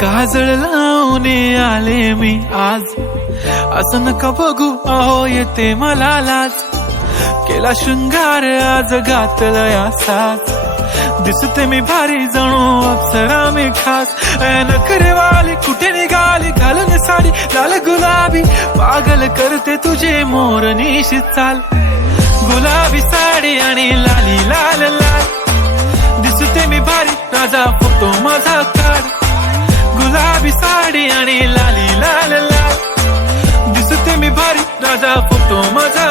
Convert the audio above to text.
काजळ लावून आले मी आज, असं नका बघू अहो येते मला लाज. केला शृंगार आज घातलाय असाच, दिसते मी भारी जणू अप्सरा मी खास. नखरेवाली कुठे निघाली घालून साडी लाल गुलाबी, पागल करते तुझे मोरनीशी चाल. गुलाबी साडी आणि लाली लाल लाल, दिसते मी भारी राजा फोटो माझा काढ. गुलाबी साडी आणि लाली लाल लाल, दिसते मी भारी राजा फोटो माझा